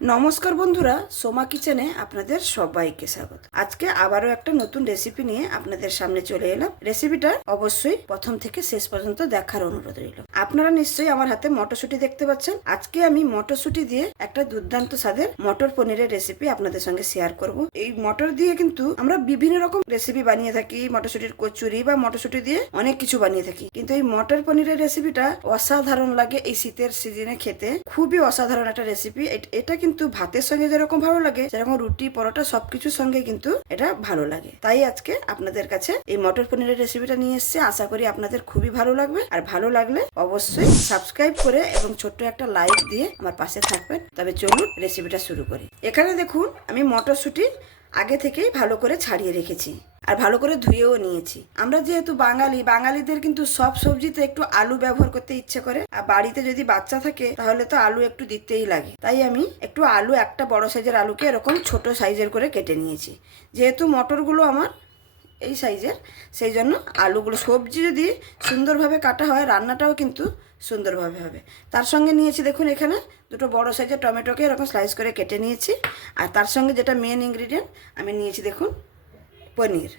নমস্কার বন্ধুরা, সোমা কিচেনে আপনাদের সবাইকে স্বাগত। আজকে আবারও একটা নতুন রেসিপি নিয়ে আপনাদের সামনে চলে এলাম। রেসিপিটা অবশ্যই প্রথম থেকে শেষ পর্যন্ত দেখার অনুরোধ রইল। আপনারা নিশ্চয়ই আমার হাতে মটরশুঁটি দেখতে পাচ্ছেন। আজকে আমি মটরশুঁটি দিয়ে একটা দুর্দান্ত স্বাদের মটর পনিরের রেসিপি আপনাদের সঙ্গে শেয়ার করব। এই মটর দিয়ে কিন্তু আমরা বিভিন্ন রকম রেসিপি বানিয়ে থাকি, মটরশুঁটির কচুরি বা মটরশুঁটি দিয়ে অনেক কিছু বানিয়ে থাকি, কিন্তু এই মটর পনিরের রেসিপিটা অসাধারণ লাগে। এই শীতের সিজনে খেতে খুবই অসাধারণ একটা রেসিপি। এটা কিন্তু ভাতের সঙ্গে যেরকম ভালো লাগে, যেরকম রুটি পরোটা সবকিছুর সঙ্গে কিন্তু এটা ভালো লাগে। তাই আজকে আপনাদের কাছে এই মটর পনিরের রেসিপিটা নিয়ে এসেছি। আশা করি আপনাদের খুবই ভালো লাগবে, আর ভালো লাগলে অবশ্যই সাবস্ক্রাইব করে এবং ছোট্ট একটা লাইক দিয়ে আমার পাশে থাকবেন। তবে চলুন রেসিপিটা শুরু করি। এখানে দেখুন, আমি মটরশুঁটি আগে থেকেই ভালো করে ছাড়িয়ে রেখেছি আর ভালো করে ধুয়েও নিয়েছি। আমরা যেহেতু বাঙালিদের কিন্তু সব সবজিতে একটু আলু ব্যবহার করতে ইচ্ছে করে, আর বাড়িতে যদি বাচ্চা থাকে তাহলে তো আলু একটু দিতেই লাগে। তাই আমি একটু আলু, একটা বড় সাইজের আলুকে এরকম ছোট সাইজের করে কেটে নিয়েছি। যেহেতু মটরগুলো আমার এই সাইজের, সেই জন্য আলুগুলো, সবজি যদি সুন্দরভাবে কাটা হয় রান্নাটাও কিন্তু সুন্দরভাবে হবে। তার সঙ্গে নিয়েছি দেখুন, এখানে দুটো বড় সাইজের টমেটোকে এরকম স্লাইস করে কেটে নিয়েছি। আর তার সঙ্গে যেটা মেন ইনগ্রিডিয়েন্ট আমি নিয়েছি দেখুন, পনির।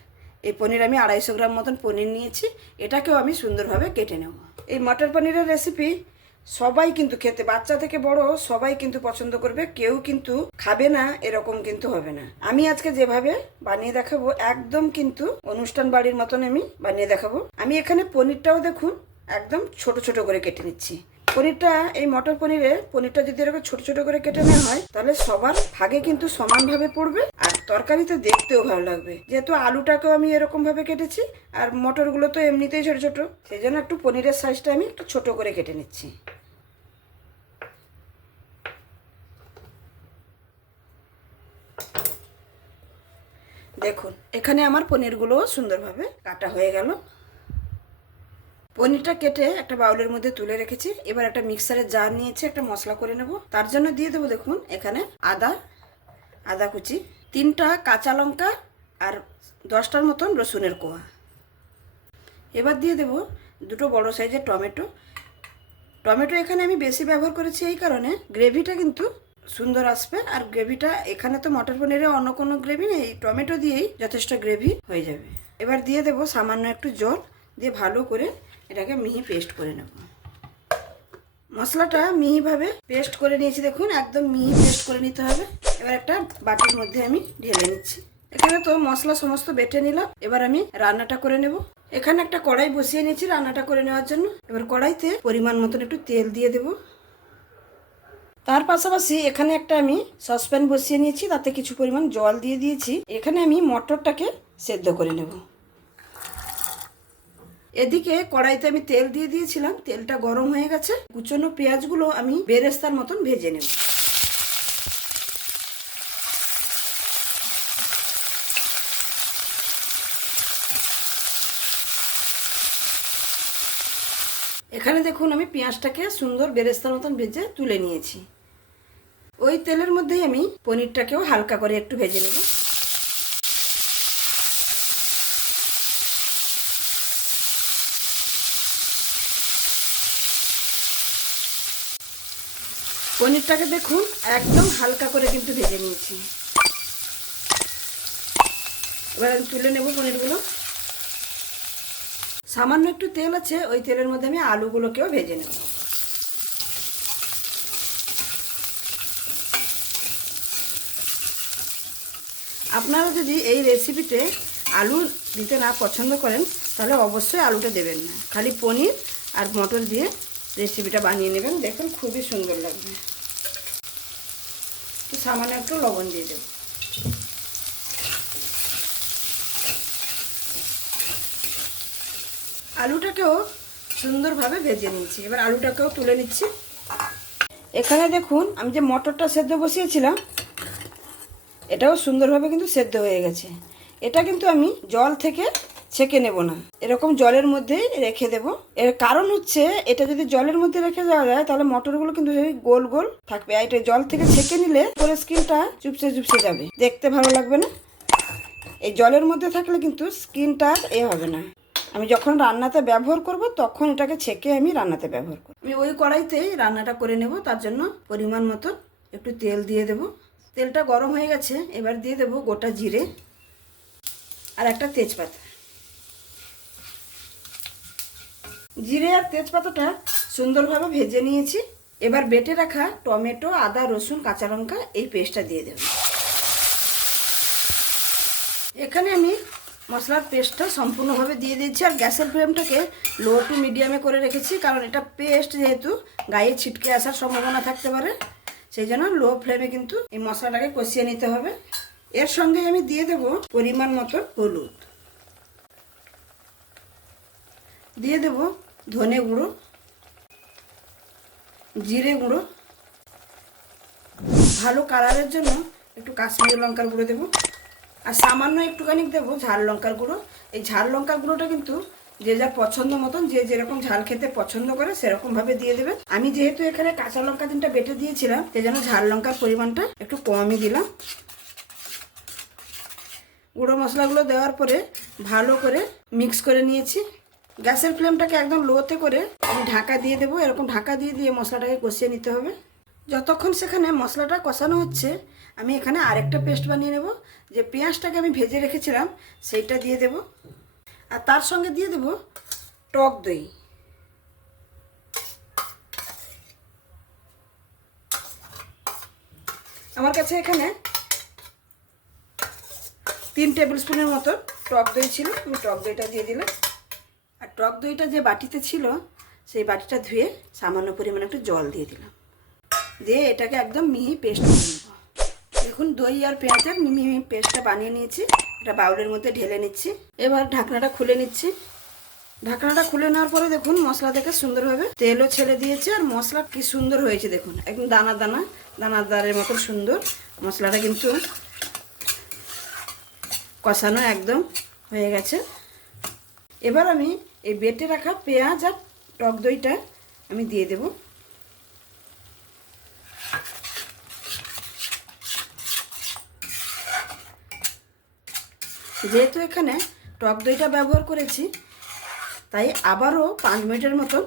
এই পনির আমি 250 গ্রাম মতন পনির নিয়েছি। এটাকেও আমি সুন্দরভাবে কেটে নেব। এই মটর পনিরের রেসিপি সবাই কিন্তু খেতে, বাচ্চা থেকে বড় সবাই কিন্তু পছন্দ করবে। কেউ কিন্তু খাবে না এরকম কিন্তু হবে না। আমি আজকে যেভাবে বানিয়ে দেখাবো একদম কিন্তু অনুষ্ঠান বাড়ির মতন আমি বানিয়ে দেখাবো। আমি এখানে পনিরটাও দেখুন একদম ছোট ছোট করে কেটে নিচ্ছি। পনিরটা, এই মটর পনিরটা যদি এরকম ছোট ছোট করে কেটে নেওয়া হয় তাহলে সবার ভাগে কিন্তু সমানভাবে পড়বে, আর তরকারিতে দেখতেও ভালো লাগবে। যেহেতু আলুটাকেও আমি এরকম ভাবে কেটেছি আর মটরগুলো তো এমনিতেই ছোট ছোট, সেই জন্য একটু পনিরের সাইজটা আমি একটু ছোট করে কেটে নিচ্ছি। দেখুন, এখানে আমার পনিরগুলো সুন্দরভাবে কাটা হয়ে গেল। পনিরটা কেটে একটা বাউলের মধ্যে তুলে রেখেছি। এবার একটা মিক্সারের জার নিয়েছি, একটা মশলা করে নেব। তার জন্য দিয়ে দেবো দেখুন, এখানে আদা কুচি, 3টা কাঁচা লঙ্কা আর 10টার মতন রসুনের কোয়া। এবার দিয়ে দেবো দুটো বড় সাইজের টমেটো এখানে আমি বেশি ব্যবহার করেছি এই কারণে গ্রেভিটা কিন্তু সুন্দর আসবে। আর গ্রেভিটা এখানে তো মটর পনিরে অন্য কোনো গ্রেভি নেই, টমেটো দিয়েই যথেষ্ট গ্রেভি হয়ে যাবে। এবার দিয়ে দেবো সামান্য একটু জল দিয়ে ভালো করে এটাকে মিহি পেস্ট করে নেব। মশলাটা মিহিভাবে পেস্ট করে নিয়েছি দেখুন, একদম মিহি পেস্ট করে নিতে হবে। এবার একটা বাটির মধ্যে আমি ঢেলে নিচ্ছি। এখানে তো মশলা সমস্ত বেটে নিলাম। এবার আমি রান্নাটা করে নেব। এখানে একটা কড়াই বসিয়ে নিয়েছি রান্নাটা করে নেওয়ার জন্য। এবার কড়াইতে পরিমাণ মতন একটু তেল দিয়ে দেব। তার পাশাপাশি এখানে একটা আমি সসপ্যান বসিয়ে নিয়েছি, তাতে কিছু পরিমাণ জল দিয়ে দিয়েছি। এখানে আমি মটরটাকে সেদ্ধ করে নেব। এদিকে কড়াইতে আমি তেল দিয়ে দিয়েছিলাম, তেলটা গরম হয়ে গেছে। কুচনো পেঁয়াজগুলো আমি বেরেস্তার মতন ভেজে নেব। এখানে দেখুন, আমি পেঁয়াজটাকে সুন্দর বেরেস্তার মতন ভেজে তুলে নিয়েছি। ওই তেলের মধ্যেই আমি পনিরটাকেও হালকা করে একটু ভেজে নেব। পনিরটাকে দেখুন একদম হালকা করে কিন্তু ভেজে নিয়েছি। এবার আমি তুলে নেব পনিরগুলো। সামান্য একটু তেল আছে, ওই তেলের মধ্যে আমি আলুগুলোকেও ভেজে নেব। আপনারা যদি এই রেসিপিতে আলু দিতে না পছন্দ করেন তাহলে অবশ্যই আলুটা দেবেন না, খালি পনির আর মটর দিয়ে রেসিপিটা বানিয়ে নেবেন। দেখুন খুবই সুন্দর লাগবে। সামান্য একটু লবণ দিয়ে দেব। আলুটাকেও সুন্দরভাবে ভেজে নিচ্ছি। এবার আলুটাকেও তুলে নিচ্ছি। এখানে দেখুন, আমি যে মটরটা সেদ্ধ বসিয়েছিলাম এটাও সুন্দরভাবে কিন্তু সেদ্ধ হয়ে গেছে। এটা কিন্তু আমি জল থেকে ছেঁকে নেব না, এরকম জলের মধ্যেই রেখে দেব। এর কারণ হচ্ছে, এটা যদি জলের মধ্যে রেখে যাওয়া যায় তাহলে মটরগুলো কিন্তু গোল গোল থাকবে। এটা জল থেকে ছেঁকে নিলে পরে স্কিনটা চুপসে চুপসে যাবে, দেখতে ভালো লাগবে না। এই জলের মধ্যে থাকলে কিন্তু স্কিনটা হবে না। আমি যখন রান্নাতে ব্যবহার করব তখন এটাকে ছেঁকে আমি রান্নাতে ব্যবহার করব। আমি ওই কড়াইতেই রান্নাটা করে নেব। তার জন্য পরিমাণ মতো একটু তেল দিয়ে দেব। তেলটা গরম হয়ে গেছে, এবার দিয়ে দেব গোটা জিরে আর একটা তেজপাতা। জিরে আর তেজপাতাটা সুন্দরভাবে ভেজে নিয়েছি। এবার বেটে রাখা টমেটো, আদা, রসুন, কাঁচা লঙ্কা এই পেস্টটা দিয়ে দেব। এখানে আমি মশলার পেস্টটা সম্পূর্ণভাবে দিয়ে দিয়েছি আর গ্যাসের ফ্লেমটাকে লো টু মিডিয়ামে করে রেখেছি, কারণ এটা পেস্ট যেহেতু গায়ে ছিটকে আসার সম্ভাবনা থাকতে পারে, সেই জন্য লো ফ্লেমে কিন্তু এই মশলাটাকে কষিয়ে নিতে হবে। এর সঙ্গে আমি দিয়ে দেব পরিমাণ মতো হলুদ, দিয়ে দেব ধনে গুঁড়ো, জিরে গুঁড়ো, ভালো কালারের জন্য একটু কাশ্মীরি লঙ্কার গুঁড়ো দেবো, আর সামান্য একটুখানি দেবো ঝাল লঙ্কার গুঁড়ো। এই ঝাল লঙ্কার গুঁড়োটা কিন্তু যে যার পছন্দ মতন, যে যেরকম ঝাল খেতে পছন্দ করে সেরকমভাবে দিয়ে দেবে। আমি যেহেতু এখানে কাঁচা লঙ্কা 3টা বেটে দিয়েছিলাম, সেই জন্য ঝাল লঙ্কার পরিমাণটা একটু কমই দিলাম। গুঁড়ো মশলাগুলো দেওয়ার পরে ভালো করে মিক্স করে নিয়েছি। গ্যাসের ফ্লেমটাকে একদম লোতে করে আমি ঢাকা দিয়ে দেবো। এরকম ঢাকা দিয়ে দিয়ে মশলাটাকে কষিয়ে নিতে হবে। যতক্ষণ সেখানে মশলাটা কষানো হচ্ছে, আমি এখানে আরেকটা পেস্ট বানিয়ে নেব। যে পেঁয়াজটাকে আমি ভেজে রেখেছিলাম সেইটা দিয়ে দেব, আর তার সঙ্গে দিয়ে দেব টক দই। আমার কাছে এখানে 3 টেবিল স্পুনের মতো টক দই ছিল, আমি টক দইটা দিয়ে দিলাম। আর টক দইটা যে বাটিতে ছিল সেই বাটিটা ধুয়ে সামান্য পরিমাণে একটু জল দিয়ে দিলাম, দিয়ে এটাকে একদম মিহি পেস্ট করে নেব। দেখুন দই আর পেঁয়াজের মিহি পেস্টটা বানিয়ে নিয়েছি, এটা বাউলের মধ্যে ঢেলে নিচ্ছি। এবার ঢাকনাটা খুলে নিচ্ছি। ঢাকনাটা খুলে নেওয়ার পরে দেখুন মশলা থেকে সুন্দরভাবে তেলও ছেড়ে দিয়েছে, আর মশলা কি সুন্দর হয়েছে দেখুন, একদম দানা দানা দানাদারের মতো সুন্দর মশলাটা কিন্তু কষানো একদম হয়ে গেছে। এবার আমি এই বেটে রাখা পেঁয়াজ আর টক দইটা আমি দিয়ে দেব। যেহেতু এখানে টক দইটা ব্যবহার করেছি, তাই আবারও 5 মিনিটের মতন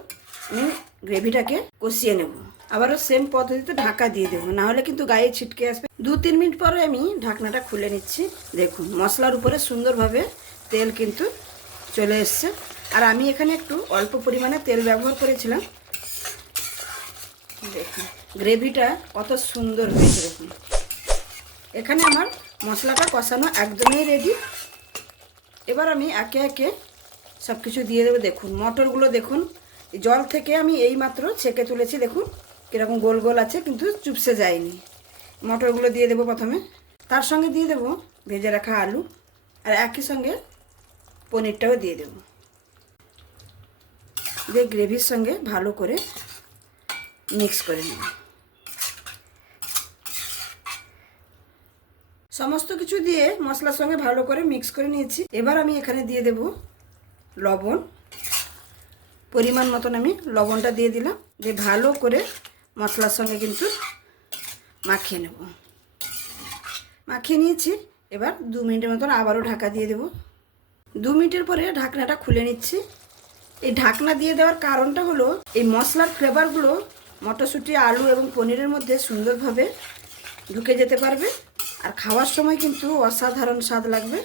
আমি গ্রেভিটাকে কষিয়ে নেব। আবারও সেম পদ্ধতিতে ঢাকা দিয়ে দেবো, নাহলে কিন্তু গায়ে ছিটকে আসবে। 2-3 মিনিট পরে আমি ঢাকনাটা খুলে নিচ্ছি। দেখুন মশলার উপরে সুন্দরভাবে তেল কিন্তু চলে এসছে, আর আমি এখানে একটু অল্প পরিমাণে তেল ব্যবহার করেছিলাম। দেখুন গ্রেভিটা কত সুন্দর হয়েছে। দেখুন এখানে আমার মশলাটা কষানো একদমই রেডি। এবার আমি একে একে সব কিছু দিয়ে দেবো। দেখুন মটরগুলো দেখুন, জল থেকে আমি এই মাত্র ছেঁকে তুলেছি। দেখুন কীরকম গোল গোল আছে, কিন্তু চুপসে যায়নি। মটরগুলো দিয়ে দেবো প্রথমে, তার সঙ্গে দিয়ে দেবো ভেজে রাখা আলু, আর একই সঙ্গে পনিরটাও দিয়ে দেবো। দিয়ে গ্রেভির সঙ্গে ভালো করে মিক্স করে নেব। সমস্ত কিছু দিয়ে মশলার সঙ্গে ভালো করে মিক্স করে নিয়েছি। এবার আমি এখানে দিয়ে দেব লবণ, পরিমাণ মতন আমি লবণটা দিয়ে দিলাম। দিয়ে ভালো করে মশলার সঙ্গে কিন্তু মাখিয়ে নেব। মাখিয়ে নিয়েছি। এবার 2 মিনিটের মতন আবারও ঢাকা দিয়ে দেব। 2 মিনিটের পরে ঢাকনাটা খুলে নিচ্ছি। এই ঢাকনা দিয়ে দেওয়ার কারণটা হলো এই মশলার ফ্লেভারগুলো মটরশুঁটি, আলু এবং পনিরের মধ্যে সুন্দরভাবে ঢুকে যেতে পারবে, আর খাওয়ার সময় কিন্তু অসাধারণ স্বাদ লাগবে।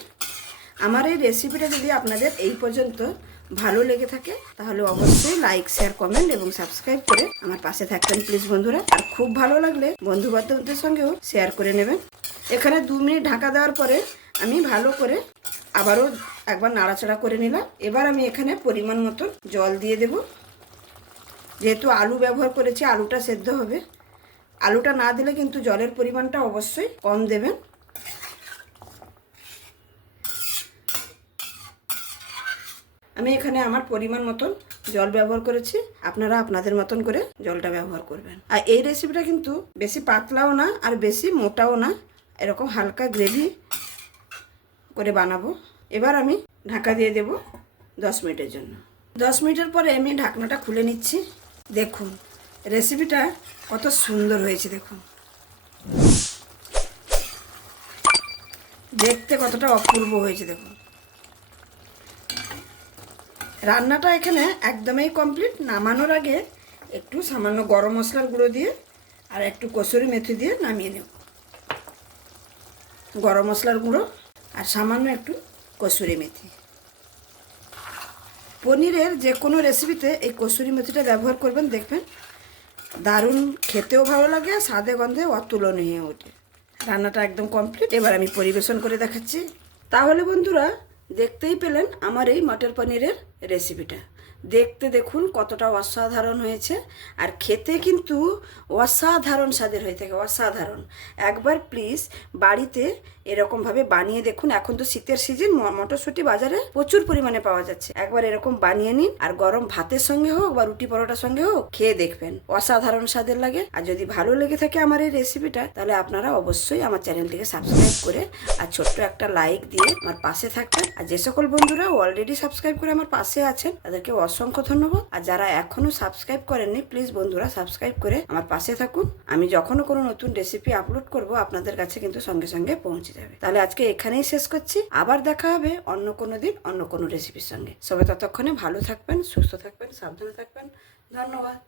আমার এই রেসিপিটা যদি আপনাদের এই পর্যন্ত ভালো লেগে থাকে, তাহলে অবশ্যই লাইক, শেয়ার, কমেন্ট এবং সাবস্ক্রাইব করে আমার পাশে থাকবেন প্লিজ বন্ধুরা। আর খুব ভালো লাগলে বন্ধু বান্ধবদের সঙ্গেও শেয়ার করে নেবেন। এখানে 2 মিনিট ঢাকা দেওয়ার পরে আমি ভালো করে আবারও একবার নাড়াচাড়া করে নিলাম। এবার আমি এখানে পরিমাণ মতো জল দিয়ে দেব। যেহেতু আলু ব্যবহার করেছি, আলুটা সেদ্ধ হবে। আলুটা না দিলে কিন্তু জলের পরিমাণটা অবশ্যই কম দেবেন। আমি এখানে আমার পরিমাণ মতন জল ব্যবহার করেছি, আপনারা আপনাদের মতন করে জলটা ব্যবহার করবেন। আর এই রেসিপিটা কিন্তু বেশি পাতলাও না আর বেশি মোটাও না, এরকম হালকা গ্রেভি করে বানাবো। এবার আমি ঢাকা দিয়ে দেব 10 মিনিটের জন্য। 10 মিনিটের পরে আমি ঢাকনাটা খুলে নিচ্ছি। দেখুন রেসিপিটা কত সুন্দর হয়েছে। দেখুন দেখতে কতটা অপূর্ব হয়েছে। দেখুন রান্নাটা এখানে একদমই কমপ্লিট। নামানোর আগে একটু সামান্য গরম মশলার গুঁড়ো দিয়ে আর একটু কসুরি মেথি দিয়ে নামিয়ে নেব। গরম মশলার গুঁড়ো আর সামান্য একটু কসুরি মেথি। পনিরের যে কোনো রেসিপিতে এই কসুরি মেথিটা ব্যবহার করবেন, দেখবেন দারুণ খেতেও ভালো লাগে, স্বাদে গন্ধে অতুলনীয় হয়ে ওঠে। রান্নাটা একদম কমপ্লিট। এবার আমি পরিবেশন করে দেখাচ্ছি। তাহলে বন্ধুরা, দেখতেই পেলেন আমার এই মটর পনিরের রেসিপিটা। দেখতে দেখুন কতটা অসাধারণ হয়েছে, আর খেতে কিন্তু অসাধারণ স্বাদের হয়ে থাকে, অসাধারণ। একবার প্লিজ বাড়িতে এরকমভাবে বানিয়ে দেখুন। এখন তো শীতের সিজন, মটরশুঁটি বাজারে প্রচুর পরিমাণে পাওয়া যাচ্ছে। একবার এরকম বানিয়ে নিন, আর গরম ভাতের সঙ্গে হোক বা রুটি পরোটার সঙ্গে হোক খেয়ে দেখবেন, অসাধারণ স্বাদের লাগে। আর যদি ভালো লেগে থাকে আমার এই রেসিপিটা, তাহলে আপনারা অবশ্যই আমার চ্যানেলটিকে সাবস্ক্রাইব করে আর ছোট্ট একটা লাইক দিয়ে আমার পাশে থাকবেন। আর যে সকল বন্ধুরা অলরেডি সাবস্ক্রাইব করে আমার পাশে আছেন, তাদেরকে অসংখ্য ধন্যবাদ। আর যারা এখনো সাবস্ক্রাইব করেননি, প্লিজ বন্ধুরা সাবস্ক্রাইব করে আমার পাশে থাকুন। আমি যখনও কোনো নতুন রেসিপি আপলোড করব, আপনাদের কাছে কিন্তু সঙ্গে সঙ্গে পৌঁছে যাবে। তাহলে আজকে এখানেই শেষ করছি। আবার দেখা হবে অন্য কোনো দিন অন্য কোনো রেসিপির সঙ্গে। সবাই ততক্ষণে ভালো থাকবেন, সুস্থ থাকবেন, সাবধানে থাকবেন। ধন্যবাদ।